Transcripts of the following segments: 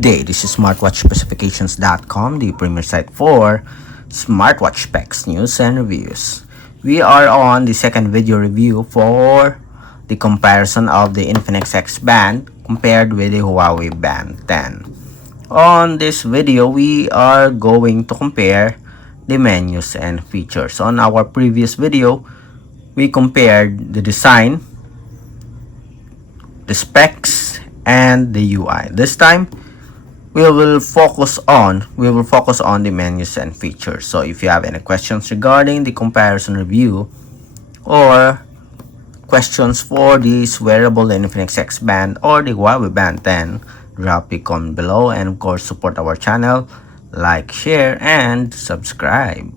Good day, this is smartwatchspecifications.com, the premier site for smartwatch specs, news, and reviews. We are on the second video review for the comparison of the Infinix XBand compared with the Huawei Band 10. On this video, we are going to compare the menus and features. On our previous video, we compared the design, the specs, and the UI. This time we will focus on the menus and features. So if you have any questions regarding the comparison review or questions for this wearable Infinix X Band or the Huawei Band 10, drop a comment below, and of course support our channel, like, share, and subscribe.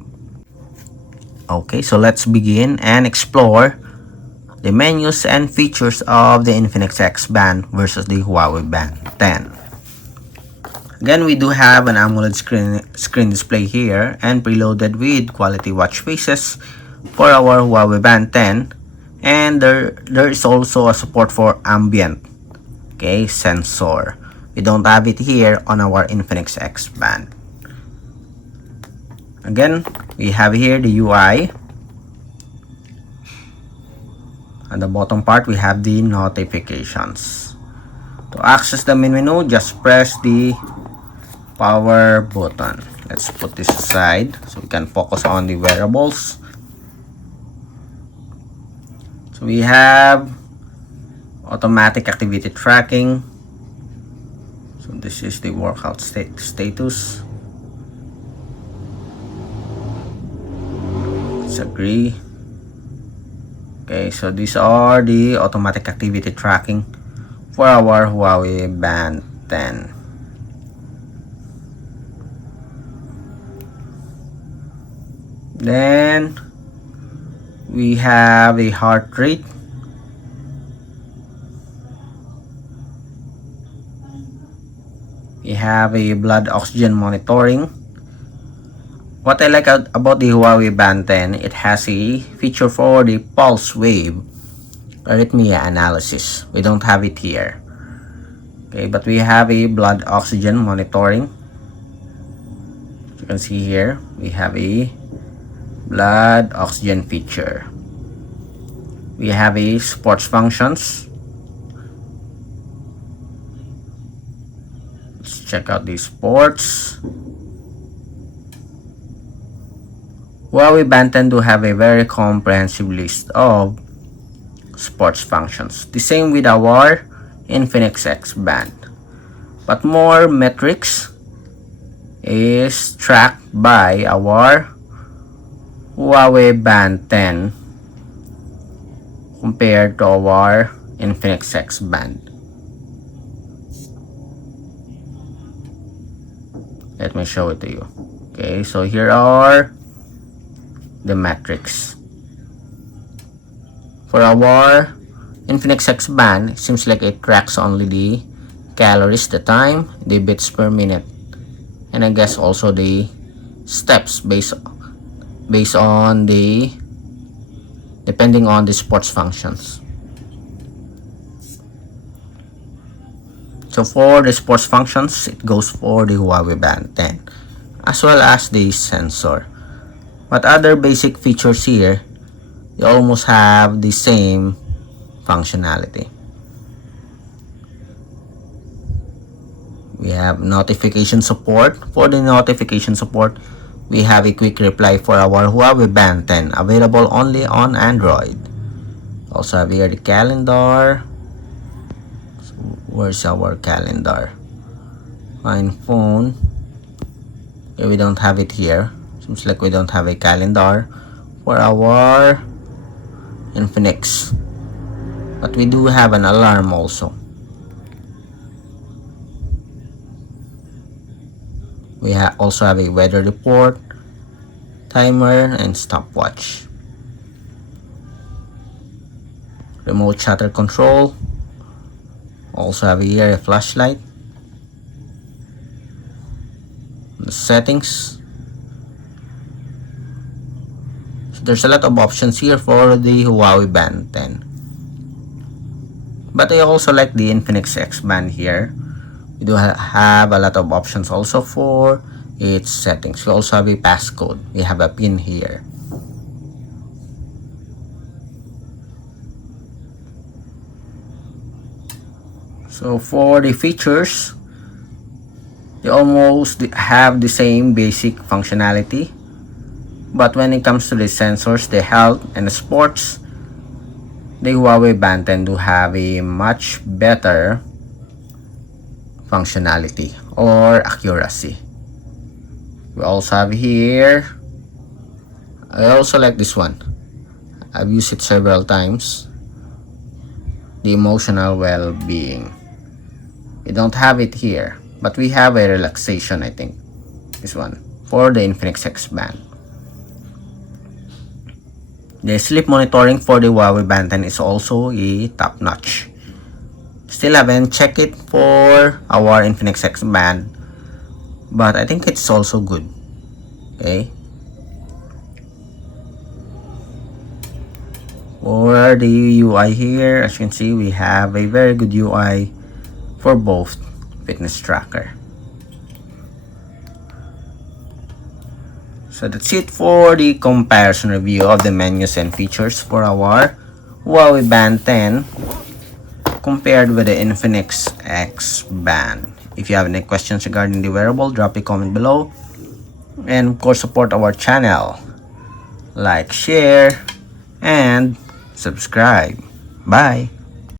Okay, so let's begin and explore the menus and features of the Infinix X Band versus the Huawei Band 10. Again, we do have an AMOLED screen display here and preloaded with quality watch faces for our Huawei Band 10, and there is also a support for ambient sensor. We don't have it here on our Infinix X Band. Again, we have here the UI. At the bottom part, we have the notifications. To access the main menu, just press the power button. Let's put this aside so we can focus on the wearables. So we have automatic activity tracking. So this is the workout status. Let's agree. Okay, so these are the automatic activity tracking for our Huawei Band 10. Then we have a heart rate. We have a blood oxygen monitoring. What I like about the Huawei Band 10, it has a feature for the pulse wave arrhythmia analysis. We don't have it here. Okay, but we have a blood oxygen monitoring. As you can see here, we have a blood oxygen feature. We have a sports functions. Let's check out the sports. Huawei Band 10 do have a very comprehensive list of sports functions. The same with our Infinix X Band. But more metrics is tracked by our Huawei Band 10 compared to our Infinix X Band. Let me show it to you. Okay, so here are the metrics. For our Infinix X Band, it seems like it tracks only the calories, the time, the beats per minute, and I guess also the steps based on depending on the sports functions. So for the sports functions, it goes for the Huawei Band 10 as well as the sensor. But other basic features here, they almost have the same functionality. We have notification support. For the notification support, we have a quick reply for our Huawei Band 10, available only on Android. Also have here the calendar. So where's our calendar? Find phone. Okay, we don't have it here. Seems like we don't have a calendar for our Infinix, but we do have an alarm also. We also have a weather report, timer, and stopwatch. Remote shutter control. Also have here a flashlight. The settings. There's a lot of options here for the Huawei Band 10. But I also like the Infinix X Band here. We do have a lot of options also for its settings. We also have a passcode. We have a pin here. So for the features, they almost have the same basic functionality, but when it comes to the sensors, the health and the sports, the Huawei Band 10 do have a much better functionality or accuracy. We also have here, I also like this one. I've used it several times. The emotional well-being. We don't have it here, but we have a relaxation, I think. This one for the Infinix XBand. The sleep monitoring for the Huawei Band 10 is also a top-notch. Still haven't checked it for our Infinix XBand, but I think it's also good. Okay. For the UI here, as you can see, we have a very good UI for both fitness tracker. So that's it for the comparison review of the menus and features for our Huawei Band 10 compared with the Infinix XBand. If you have any questions regarding the wearable, drop a comment below, and of course support our channel. Like, share, and subscribe. Bye.